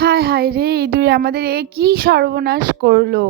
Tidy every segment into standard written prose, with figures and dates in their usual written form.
হায় হায় রে! ইঁদুরে আমাদের কি সর্বনাশ করলো!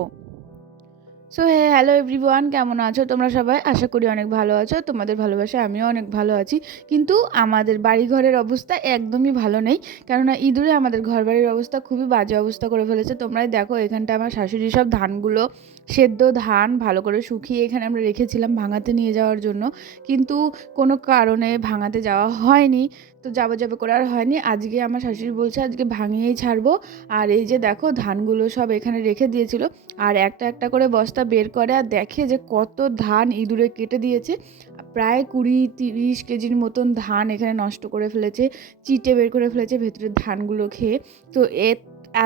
সো হ্যালো এভরিওয়ান, কেমন আছো তোমরা সবাই? আশা করি অনেক ভালো আছো। তোমাদের ভালোবাসায় আমিও অনেক ভালো আছি। কিন্তু আমাদের বাড়িঘরের অবস্থা একদমই ভালো নেই। কেননা ইঁদুরে আমাদের ঘরবাড়ির অবস্থা খুবই বাজে অবস্থা করে ফেলেছে। তোমরাই দেখো, এখানটা আমার শাশুড়ি সব ধানগুলো, সেদ্ধ ধান ভালো করে শুকিয়ে এখানে আমরা রেখেছিলাম ভাঙাতে নিয়ে যাওয়ার জন্য। কিন্তু কোনো কারণে ভাঙাতে যাওয়া হয়নি। তো যাবো করে আর হয়নি। আজকে আমার শাশুড়ি বলছে আজকে ভাঙিয়েই ছাড়বো। আর এই যে দেখো, ধানগুলো সব এখানে রেখে দিয়েছিল। আর একটা একটা করে বস্তা বের করে আর দেখে যে কত ধান ইঁদুরে কেটে দিয়েছে। প্রায় 20-30 কেজির মতন ধান এখানে নষ্ট করে ফেলেছে, চিটে বের করে ফেলেছে ভেতরের ধানগুলো খেয়ে। তো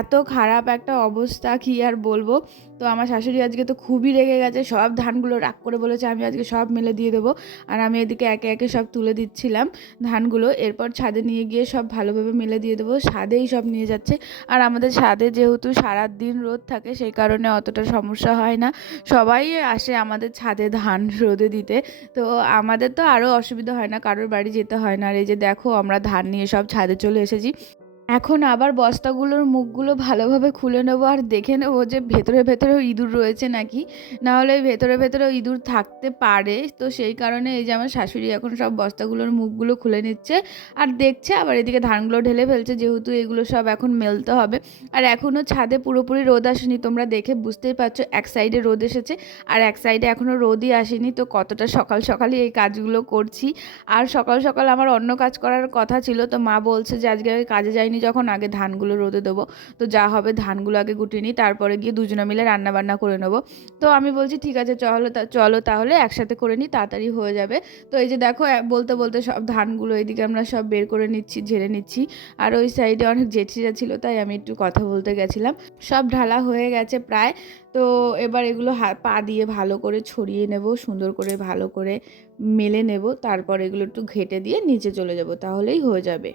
এত খারাপ একটা অবস্থা, কি আর বলবো। তো আমার শাশুড়ি আজকে তো খুবই রেগে গেছে, সব ধানগুলো রাগ করে বলেছে আমি আজকে সব মেলে দিয়ে দেবো। আর আমি এদিকে একে একে সব তুলে দিচ্ছিলাম ধানগুলো, এরপর ছাদে নিয়ে গিয়ে সব ভালোভাবে মেলে দিয়ে দেবো। ছাদেই সব নিয়ে যাচ্ছে। আর আমাদের ছাদে যেহেতু সারাদিন রোদ থাকে, সেই কারণে অতটা সমস্যা হয় না। সবাই আসে আমাদের ছাদে ধান রোদে দিতে। তো আমাদের তো আরও অসুবিধা হয় না, কারোর বাড়ি যেতে হয় না। আর এই যে দেখো, আমরা ধান নিয়ে সব ছাদে চলে এসেছি। এখন আবার বস্তাগুলোর মুখগুলো ভালোভাবে খুলে নেবো আর দেখে নেবো যে ভেতরে ভেতরেও ইঁদুর রয়েছে নাকি। নাহলে ভেতরে ভেতরেও ইঁদুর থাকতে পারে। তো সেই কারণে এই যে আমার শাশুড়ি এখন সব বস্তাগুলোর মুখগুলো খুলে নিচ্ছে আর দেখছে, আবার এদিকে ধানগুলো ঢেলে ফেলছে, যেহেতু এগুলো সব এখন মেলতে হবে। আর এখনও ছাদে পুরোপুরি রোদ আসেনি, তোমরা দেখে বুঝতেই পারছো। এক সাইডে রোদ এসেছে আর এক সাইডে এখনও রোদই আসেনি। তো কতটা সকাল সকালই এই কাজগুলো করছি। আর সকাল সকাল আমার অন্য কাজ করার কথা ছিল, তো মা বলছে যে আজকে আমি কাজে যাইনি যখন, আগে ধানগুলো রোদে দেবো। তো যা হবে ধানগুলো আগে গুটিয়ে নিই, তারপরে গিয়ে দুজনে মিলে রান্না বান্না করে নেবো। তো আমি বলছি ঠিক আছে, চলো তাহলে একসাথে করে নিই, তাড়াতাড়ি হয়ে যাবে। তো এই যে দেখো, বলতে বলতে সব ধানগুলো এদিকে আমরা সব বের করে নিচ্ছি, ঝেড়ে নিচ্ছি। আর ওই সাইডে অনেক জেঠিরা ছিল, তাই আমি একটু কথা বলতে গেছিলাম। সব ঢালা হয়ে গেছে প্রায়। তো এবার এগুলো পা দিয়ে ভালো করে ছড়িয়ে নেব, সুন্দর করে ভালো করে মেলে নেব। তারপর এগুলো একটু ঘেঁটে দিয়ে নিচে চলে যাব, তাহলেই হয়ে যাবে।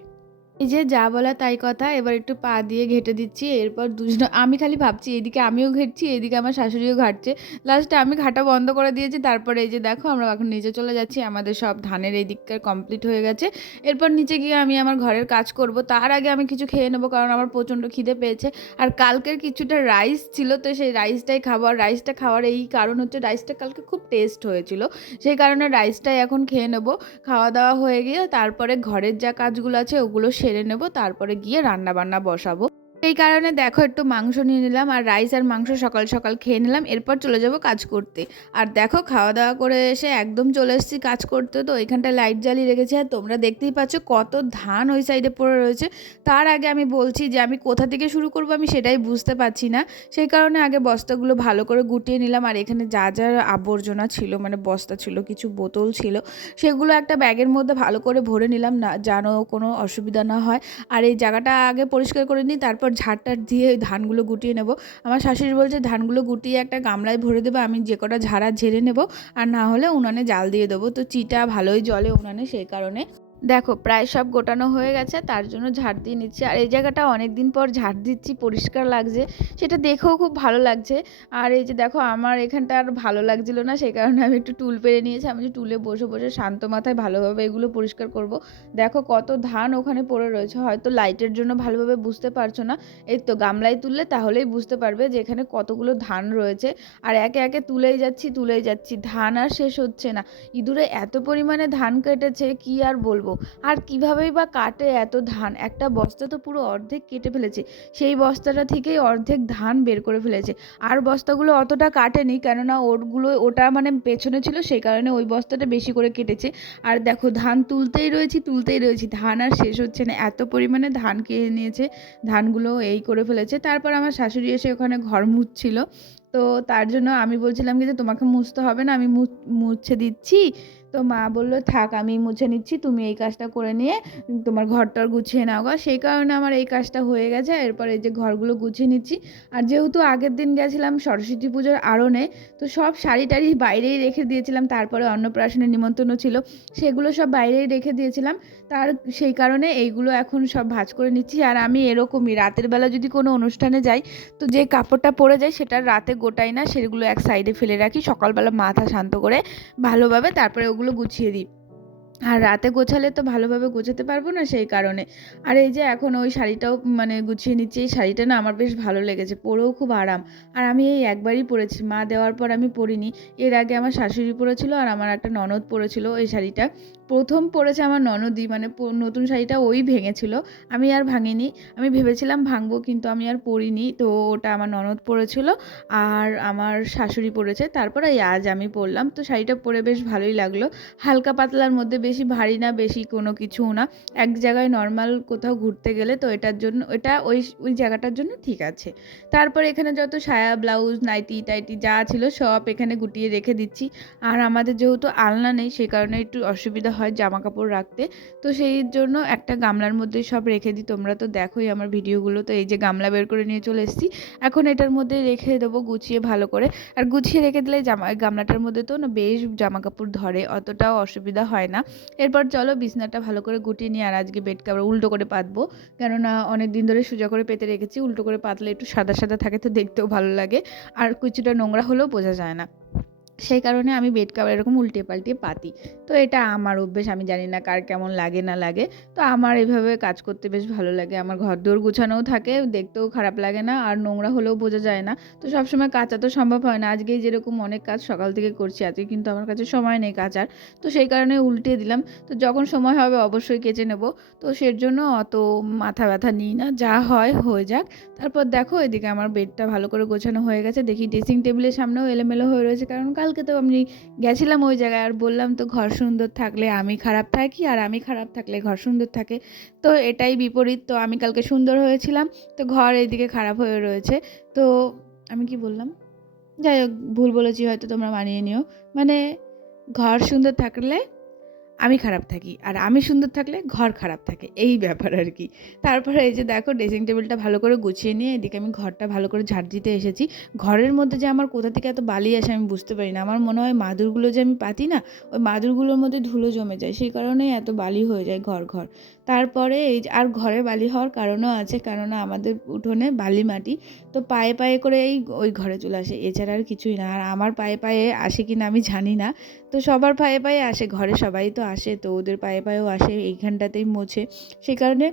এই যে যা বলা তাই কথা, এবার একটু পা দিয়ে ঘেঁটে দিচ্ছি। এরপর দুজন, আমি খালি ভাবছি এদিকে আমিও ঘেঁটছি, এদিকে আমার শাশুড়িও ঘাটছে। লাস্টে আমি ঘাটা বন্ধ করে দিয়েছি। তারপরে এই যে দেখো, আমরা এখন নিচে চলে যাচ্ছি। আমাদের সব ধানের এই দিককার কমপ্লিট হয়ে গেছে। এরপর নিচে গিয়ে আমি আমার ঘরের কাজ করব। তার আগে আমি কিছু খেয়ে নেবো, কারণ আমার প্রচণ্ড খিদে পেয়েছে। আর কালকের কিছুটা রাইস ছিল, তো সেই রাইসটাই খাবো। আর রাইসটা খাওয়ার এই কারণ হচ্ছে, রাইসটা কালকে খুব টেস্ট হয়েছিল, সেই কারণে রাইসটাই এখন খেয়ে নেবো। খাওয়া দাওয়া হয়ে গিয়ে তারপরে ঘরের যা কাজগুলো আছে ওগুলো সেরে নেব, তারপরে গিয়ে রান্না বান্না বসাবো। এই কারণে দেখো, একটু মাংস নিয়ে নিলাম, আর রাইস আর মাংস সকাল সকাল খেয়ে নিলাম। এরপর চলে যাব কাজ করতে। আর দেখো, খাওয়া দাওয়া করে এসে একদম চলে এসেছি কাজ করতে। তো এখানটা লাইট জ্বালিয়ে রেখেছে, আর তোমরা দেখতেই পাচ্ছ কত ধান ওই সাইডে পড়ে রয়েছে। তার আগে আমি বলছি যে আমি কোথা থেকে শুরু করব, আমি সেটাই বুঝতে পারছি না। সেই কারণে আগে বস্তাগুলো ভালো করে গুটিয়ে নিলাম। আর এখানে যা যা আবর্জনা ছিল, মানে বস্তা ছিল, কিছু বোতল ছিল, সেগুলো একটা ব্যাগের মধ্যে ভালো করে ভরে নিলাম, না যেন কোনো অসুবিধা না হয়। আর এই জায়গাটা আগে পরিষ্কার করে নিই, তারপর ঝাড়টার দিয়ে ওই ধানগুলো গুটিয়ে নেব। আমার শাশুড়ি বলছে ধানগুলো গুটিয়ে একটা গামলায় ভরে দেবো, আমি যে কটা ঝাড়া ঝেড়ে নেব। আর না হলে উনানে জাল দিয়ে দেবো, তো চিটা ভালোই জ্বলে উনানে, সেই কারণে। দেখো, প্রায় সব গোটানো হয়ে গেছে, তার জন্য ঝাড় দিয়ে নিচ্ছি। আর এই জায়গাটা অনেক দিন পর ঝাড় দিচ্ছি, পরিষ্কার লাগছে, সেটা দেখেও খুব ভালো লাগছে। আর এই যে দেখো, আমার এখানটা আর ভালো লাগছিল না, সেই কারণে আমি একটু টুল পেরে নিয়েছি। আমি যে টুলে বসে বসে শান্ত মাথায় ভালোভাবে এগুলো পরিষ্কার করব। দেখো কত ধান ওখানে পড়ে রয়েছে, হয়তো লাইটের জন্য ভালোভাবে বুঝতে পারছো না। এই তো গামলায় তুললে তাহলেই বুঝতে পারবে যে এখানে কতগুলো ধান রয়েছে। আর একে একে তুলেই যাচ্ছি, ধান আর শেষ হচ্ছে না। ইঁদুরে এত পরিমাণে ধান কেটেছে, কি আর বলবো। আর কিভাবেই বা কাটে এত ধান, একটা বস্তা তো পুরো অর্ধেক কেটে ফেলেছে, সেই বস্তাটা থেকেই অর্ধেক ধান বের করে ফেলেছে। আর বস্তাগুলো অতটা কাটেনি, কেননা ওটা মানে পেছনে ছিল, সেই কারণে ওই বস্তাটা বেশি করে কেটেছে। আর দেখো, ধান তুলতেই রয়েছি, ধান আর শেষ হচ্ছে না, এত পরিমাণে ধান খেয়ে নিয়েছে, ধানগুলো এই করে ফেলেছে। তারপর আমার শাশুড়ি এসে ওখানে ঘর মুছছিল। তো তার জন্য আমি বলছিলাম কি যে তোমাকে মুছতে হবে না, আমি মুছে দিচ্ছি। তো মা বললো থাক, আমি মুছে নিচ্ছি, তুমি এই কাজটা করে নিয়ে তোমার ঘরটার গুছিয়ে নাও গা। সেই কারণে আমার এই কাজটা হয়ে গেছে। এরপর এই যে ঘরগুলো গুছিয়ে নিচ্ছি। আর যেহেতু আগের দিন গেছিলাম সরস্বতী পুজোর আড়নে, তো সব শাড়ি টাড়ি বাইরেই রেখে দিয়েছিলাম। তারপরে অন্নপ্রাশনের নিমন্ত্রণও ছিল, সেগুলো সব বাইরেই রেখে দিয়েছিলাম। সেই কারণে এইগুলো এখন সব ভাঁজ করে নিচ্ছি। আর আমি এরকমই রাতের বেলা যদি কোনো অনুষ্ঠানে যাই, তো যে কাপড়টা পরে যাই সেটা রাতে গোটাই না, সেগুলো এক সাইডে ফেলে রাখি, সকালবেলা মাথা শান্ত করে ভালোভাবে তারপরে ওগুলো গুছিয়ে দিই। আর রাতে গোছালে তো ভালোভাবে গোছাতে পারবো না, সেই কারণে। আর এই যে এখন ওই শাড়িটাও মানে গুছিয়ে নিচ্ছি। এই শাড়িটা না আমার বেশ ভালো লেগেছে, পরেও খুব আরাম। আর আমি এই একবারই পরেছি, মা দেওয়ার পর আমি পরিনি। এর আগে আমার শাশুড়ি পরেছিল আর আমার একটা ননদ পরেছিল এই শাড়িটা। প্রথম পরেছে আমার ননদই, মানে নতুন শাড়িটা ওই ভেঙেছিল, আমি আর ভাঙিনি। আমি ভেবেছিলাম ভাঙবো, কিন্তু আমি আর পরিনি। তো ওটা আমার ননদ পরেছিল আর আমার শাশুড়ি পরেছে। তারপর এই আজ আমি পরলাম। তো শাড়িটা পরে বেশ ভালোই লাগলো, হালকা পাতলার মধ্যে, বেশি ভারী না, বেশি কোনো কিছুও না। এক জায়গায় নর্মাল কোথাও ঘুরতে গেলে তো এটার জন্য, এটা ওই ওই জায়গাটার জন্য ঠিক আছে। তারপর এখানে যত সায়া ব্লাউজ নাইটি টাইটি যা ছিল সব এখানে গুটিয়ে রেখে দিচ্ছি। আর আমাদের যেহেতু আলনা নেই, সেই কারণে একটু অসুবিধা হয় জামা কাপড় রাখতে। তো সেই জন্য একটা গামলার মধ্যে সব রেখে দিই। তোমরা তো দেখোই আমার ভিডিওগুলো। তো এই যে গামলা বের করে নিয়ে চলে এসেছি, এখন এটার মধ্যে রেখে দেবো গুছিয়ে ভালো করে। আর গুছিয়ে রেখে দিলে গামলাটার মধ্যে তো না বেশ জামা কাপড় ধরে, অতটাও অসুবিধা হয় না। এরপর চলো বিছনাটা ভালো করে গুটিয়ে নিয়ে, আর আজকে বেড কভার উল্টো করে পাতবো, কেননা অনেক দিন ধরে সোজা করে পেতে রেখেছি। উল্টো করে পাতলে একটু সাদা সাদা থাকে, তো দেখতেও ভালো লাগে, আর কিছুটা নোংরা হলেও বোঝা যায় না। সেই কারণে আমি বেড কভার এরকম উল্টে পাল্টে পাতি। তো এটা আমার অভ্যেস, আমি জানি না কার কেমন লাগে না লাগে। তো আমার এইভাবে কাজ করতে বেশ ভালো লাগে। আমার ঘর দোর গুছানোও থাকে, দেখতেও খারাপ লাগে না, আর নোংরা হলেও বোঝা যায় না। তো সবসময় কাচা তো সম্ভব হয় না। আজকেই যেরকম অনেক কাজ সকাল থেকে করছি, আজকে কিন্তু আমার কাছে সময় নেই কাচার। তো সেই কারণে উল্টে দিলাম। তো যখন সময় হবে অবশ্যই কেচে নেব। তো সের জন্য অত মাথা ব্যথা নিই না, যা হয় হয়ে যাক। তারপর দেখো এদিকে আমার বেডটা ভালো করে গোছানো হয়ে গেছে। দেখি ড্রেসিং টেবিলের সামনেও এলোমেলো হয়ে রয়েছে, কারণ কালকে তো আমি গেছিলাম ওই জায়গায়, আর বললাম তো ঘর সুন্দর থাকলে আমি খারাপ থাকি, আর আমি খারাপ থাকলে ঘর সুন্দর থাকে। তো এটাই বিপরীত। তো আমি কালকে সুন্দর হয়েছিলাম, তো ঘর এইদিকে খারাপ হয়ে রয়েছে। তো আমি কি বললাম, যাই হোক, ভুল বলেছি হয়তো, তোমরা মানিয়ে নিও। মানে ঘর সুন্দর থাকলে আমি খারাপ থাকি, আর আমি সুন্দর থাকলে ঘর খারাপ থাকে, এই ব্যাপার আর কি। তারপরে এই যে দেখো ড্রেসিং টেবিলটা ভালো করে গুছিয়ে নিয়ে এদিকে আমি ঘরটা ভালো করে ঝাড় দিতে এসেছি। ঘরের মধ্যে যে আমার কোথা থেকে এত বালি আসে আমি বুঝতে পারি না। আমার মনে হয় মাদুরগুলো যে আমি পাতি না, ওই মাদুরগুলোর মধ্যে ধুলো জমে যায়, সেই কারণেই এত বালি হয়ে যায় ঘর ঘর। তারপরে এই আর ঘরে বালি হওয়ার কারণও আছে, কেননা আমাদের উঠোনে বালি মাটি, তো পায়ে পায়ে করে ওই ঘরে চলে আসে, এছাড়া আর কিছুই না। আর আমার পায়ে পায়ে আসে কি না আমি জানি না। তো সবার পায়ে পায়ে আসে, ঘরে সবাই তো আসে, তো ওদের পায়ে পায়েও আসে, এইখানটাতেই মোছে। সেই কারণে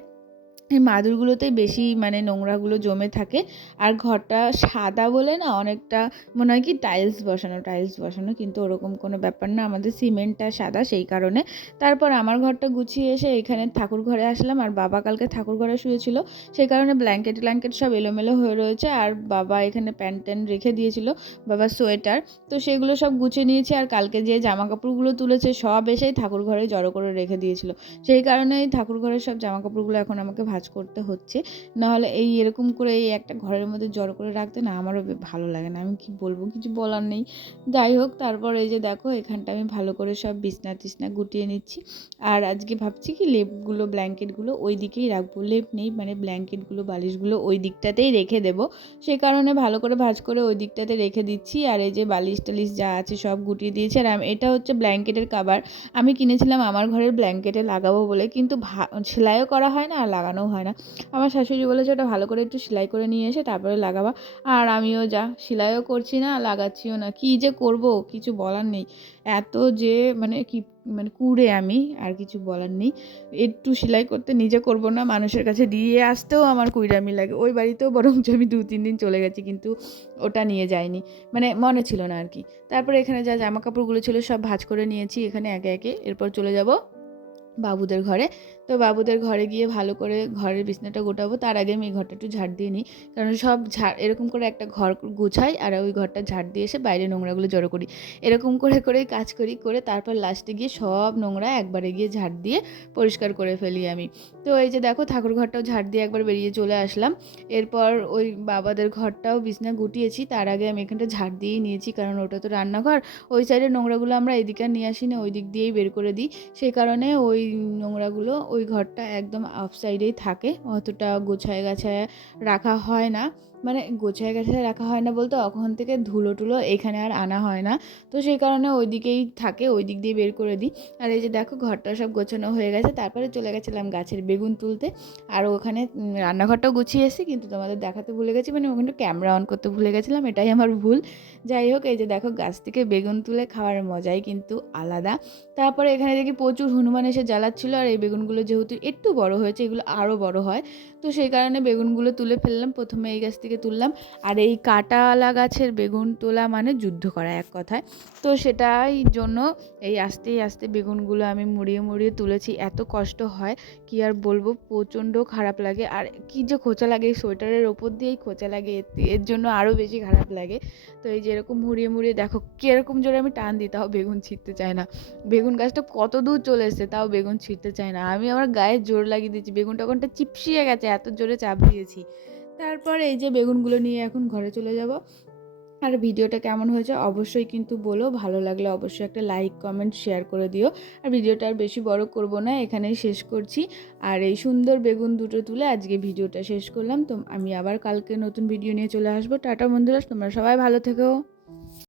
এই মাদুরগুলোতেই বেশি মানে নোংরাগুলো জমে থাকে। আর ঘরটা সাদা বলে না অনেকটা মনে হয় কি টাইলস বসানো টাইলস বসানো, কিন্তু ওরকম কোনো ব্যাপার না, আমাদের সিমেন্টটা সাদা, সেই কারণে। তারপর আমার ঘরটা গুছিয়ে এসে এখানে ঠাকুর ঘরে আসলাম। আর বাবা কালকে ঠাকুর ঘরে শুয়েছিল, সেই কারণে ব্ল্যাঙ্কেট ট্ল্যাঙ্কেট সব এলোমেলো হয়ে রয়েছে। আর বাবা এখানে প্যান্ট ট্যান্ট রেখে দিয়েছিল, বাবার সোয়েটার, তো সেগুলো সব গুছিয়ে নিয়েছি। আর কালকে যে জামা কাপড়গুলো তুলেছে সব এসেই ঠাকুর ঘরে জড়ো করে রেখে দিয়েছিল, সেই কারণে এই ঠাকুর ঘরের সব জামা কাপড়গুলো এখন আমাকে ভাঁজ করতে হচ্ছে। নাহলে এই এরকম করে এই একটা ঘরের মধ্যে জড়ো করে রাখতে না আমারও ভালো লাগে না। আমি কি বলবো, কিছু বলার নেই। যাই হোক, তারপর এই যে দেখো এখানটা আমি ভালো করে সব বিছনা টিছনা গুটিয়ে নিচ্ছি। আর আজকে ভাবছি কি লেপগুলো ব্ল্যাঙ্কেটগুলো ওই দিকেই রাখবো, লেপ নেই, মানে ব্ল্যাঙ্কেটগুলো বালিশগুলো ওই দিকটাতেই রেখে দেবো। সেই কারণে ভালো করে ভাঁজ করে ওই দিকটাতে রেখে দিচ্ছি। আর এই যে বালিশ টালিশ যা আছে সব গুটিয়ে দিয়েছি। আর এটা হচ্ছে ব্ল্যাঙ্কেটের কাভার, আমি কিনেছিলাম আমার ঘরের ব্ল্যাঙ্কেটে লাগাবো বলে, কিন্তু সেলাইও করা হয় না আর লাগানোও হয় না। আমার শাশুড়ি বলেছে ওটা ভালো করে একটু সেলাই করে নিয়ে এসে তারপরে লাগাবা। আর আমিও যা সেলাইও করছি না, লাগাচ্ছিও না, কি যে করব কিছু বলার নেই। এত যে মানে কি মানে কুড়ে আমি, আর কিছু বলার নেই। একটু সেলাই করতে নিজে করব না, মানুষের কাছে দিয়ে আসতেও আমার কুইরামি লাগে। ওই বাড়িতেও বরঞ্চ আমি 2-3 দিন চলে গেছি, কিন্তু ওটা নিয়ে যাইনি, মানে মনে ছিল না আর কি। তারপরে এখানে যা জামা কাপড়গুলো ছিল সব ভাঁজ করে নিয়েছি এখানে একে একে। এরপর চলে যাব বাবুদের ঘরে। তো বাবুদের ঘরে গিয়ে ভালো করে ঘরের বিছনাটা গোটাবো। তার আগে আমি এই ঘরটা একটু ঝাড় দিয়ে নিই, কারণ সব এরকম করে একটা ঘর গুছাই আর ওই ঘরটা ঝাড় দিয়ে এসে বাইরে নোংরাগুলো জড়ো করি। এরকম করে করেই কাজ করি, করে তারপর লাস্টে গিয়ে সব নোংরা একবারে গিয়ে ঝাড় দিয়ে পরিষ্কার করে ফেলি আমি। তো এই যে দেখো ঠাকুর ঘরটাও ঝাড় দিয়ে একবার বেরিয়ে চলে আসলাম। এরপর ওই বাবাদের ঘরটাও বিছনা গুটিয়েছি, তার আগে আমি এখানটা ঝাড় দিয়েই নিয়েছি, কারণ ওটা তো রান্নাঘর। ওই সাইডের নোংরাগুলো আমরা এদিকে আর নিয়ে আসি না, ওই দিক দিয়েই বের করে দিই। সেই কারণে ওই নোংরাগুলো ওই ঘরটা একদম আউটসাইডেই থাকে, অতটা গোছায় গাছায় রাখা হয় না। মানে গোছায় গাছায় রাখা হয় না বলতে ওখান থেকে ধুলো টুলো এখানে আর আনা হয় না, তো সেই কারণে ওই দিকেই থাকে, ওই দিক দিয়ে বের করে দিই। আর এই যে দেখো ঘরটা সব গোছানো হয়ে গেছে, তারপরে চলে গেছিলাম গাছের বেগুন তুলতে। আর ওখানে রান্নাঘরটাও গুছিয়ে এসেছি, কিন্তু তোমাদের দেখাতে ভুলে গেছি, মানে ওখানে ক্যামেরা অন করতে ভুলে গেছিলাম, এটাই আমার ভুল। যাই হোক, এই যে দেখো গাছ থেকে বেগুন তুলে খাওয়ার মজাই কিন্তু আলাদা। তারপরে এখানে দেখি প্রচুর হনুমান এসে জ্বালাচ্ছিল, আর এই বেগুনগুলো যেহেতু একটু বড় হয়েছে, এগুলো আরও বড় হয়, তো সেই কারণে বেগুনগুলো তুলে ফেললাম। প্রথমে এই গাছ থেকে তুললাম, আর এই কাঁটাওয়ালা গাছের বেগুন তোলা মানে যুদ্ধ করা এক কথায়। তো সেটাই জন্য এই আস্তে আস্তে বেগুনগুলো আমি মুড়িয়ে মুড়িয়ে তুলেছি। এত কষ্ট হয় কি আর বলবো, প্রচণ্ড খারাপ লাগে, আর কি যে খোঁচা লাগে, এই সোয়েটারের ওপর দিয়েই খোঁচা লাগে, এর জন্য আরও বেশি খারাপ লাগে। তো এই যে এরকম মুড়িয়ে মুড়িয়ে দেখো কীরকম জোরে আমি টান দিই, তাও বেগুন ছিঁড়তে চায় না। বেগুন গাছটা কত দূর চলে এসেছে, তাও বেগুন ছিঁড়তে চায় না। আমি আমার গায়ে জোর লাগিয়ে দিয়েছি, বেগুনটা কোনটা চিপসিয়ে গেছে, এত জোরে চাপ দিয়েছি। তারপর এই যে বেগুনগুলো নিয়ে এখন ঘরে চলে যাব। আর ভিডিওটা কেমন হয়েছে অবশ্যই কিন্তু বলো, ভালো লাগলে অবশ্যই একটা লাইক কমেন্ট শেয়ার করে দিও। আর ভিডিওটা আর বেশি বড় করব না, এখানেই শেষ করছি। আর এই সুন্দর বেগুন দুটো তুলে আজকে ভিডিওটা শেষ করলাম। তো আমি আবার কালকে নতুন ভিডিও নিয়ে চলে আসবো। টাটা বন্ধুরা, তোমরা সবাই ভালো থেকো।